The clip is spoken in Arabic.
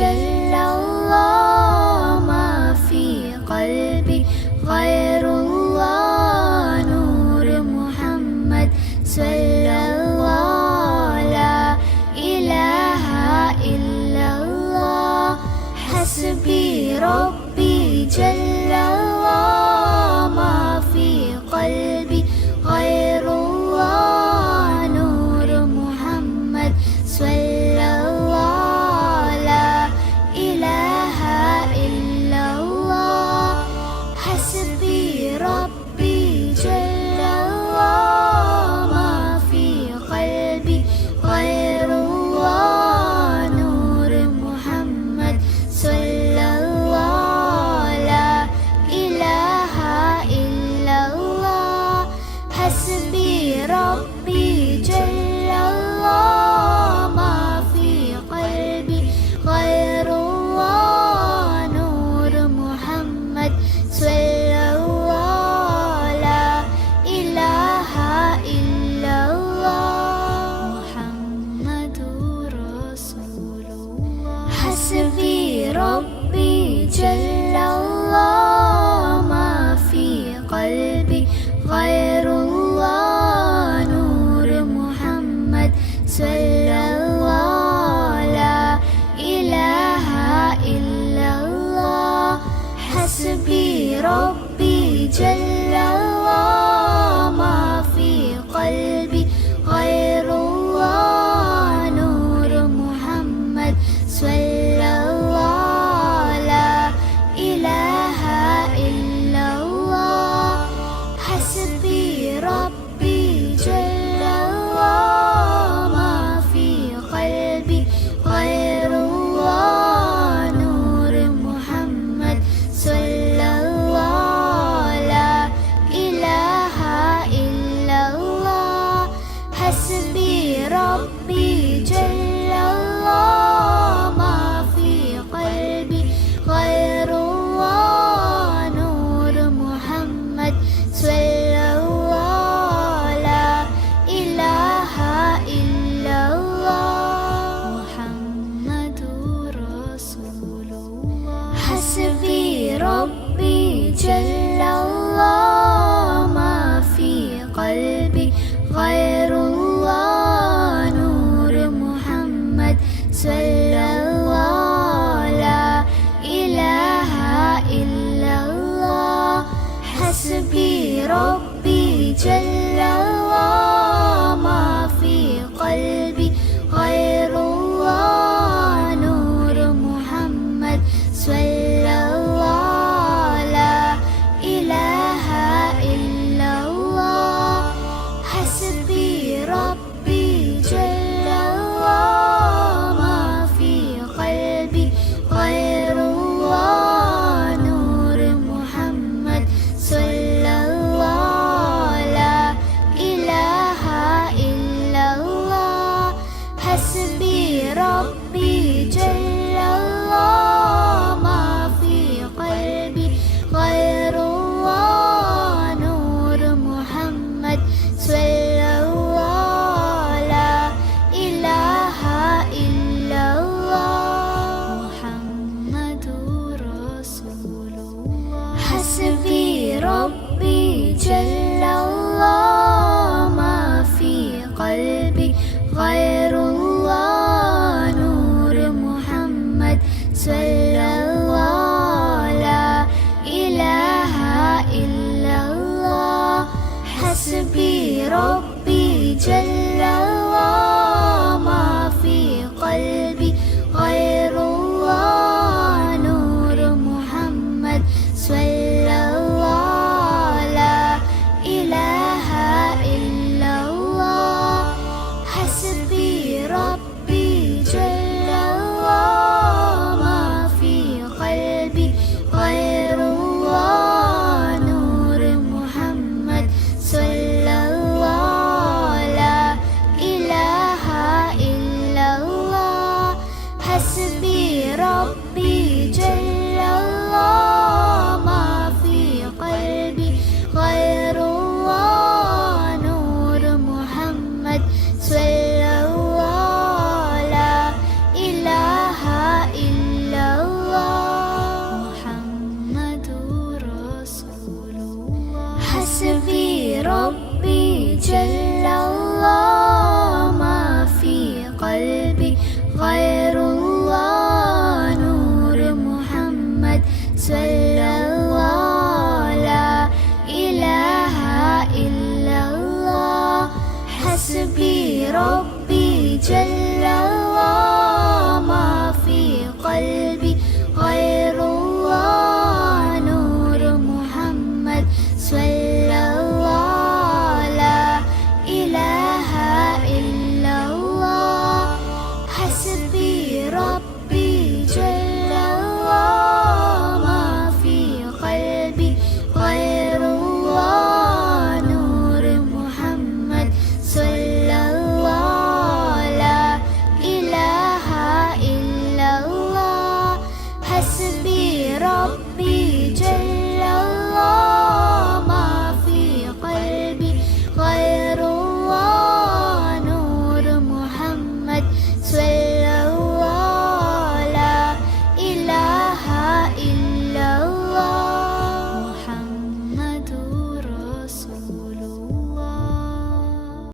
جل الله، ما في قلبي غير الله. نور محمد صلى الله، لا إله إلا الله. حسبي ربي جل الله، ما في قلبي غير الله. نور محمد صلى الله، لا إله إلا الله. حسبي ربي جل الله، ما في قلبي غير الله. نور محمد صلى الله، لا إله إلا الله. حسبي ربي جل الله، ما في قلبي غير الله. نور محمد صلى الله، لا إله إلا الله. محمد رسول الله. حسبي ربي جل الله، ما في قلبي غير الله. نور محمد صلى الله، لا إله إلا الله. حسبي ربي جل الله، ما في قلبي غير الله. نور محمد صلى الله، لا إله إلا الله. حسبي ربي جل الله، ما في قلبي غير الله. نور محمد صلى الله، لا إله إلا الله. حسبي ربي جل الله، ما في قلبي غير الله. نور محمد صلى الله، لا إله إلا الله. محمد رسول الله. حسبي ربي جل الله، ما في قلبي غير الله. نور محمد صلى الله، لا إله إلا الله. حسبي ربي جل الله، ما في قلبي غير الله. نور محمد صلى الله، لا إله إلا الله. حسبي ربي جل الله، ما في قلبي غير الله. نور محمد صلى الله، لا إله إلا الله. حسبي ربي جل الله، ما في قلبي غير الله. نور محمد صلى الله، لا إله إلا الله. محمد رسول الله. حسبي ربي جل الله، ما في قلبي غير الله. نور غير الله نور محمد صلى الله لا إله إلا الله حسبي ربي جل الله ما في قلبي غير الله نور محمد صلى الله لا إله إلا الله حسبي ربي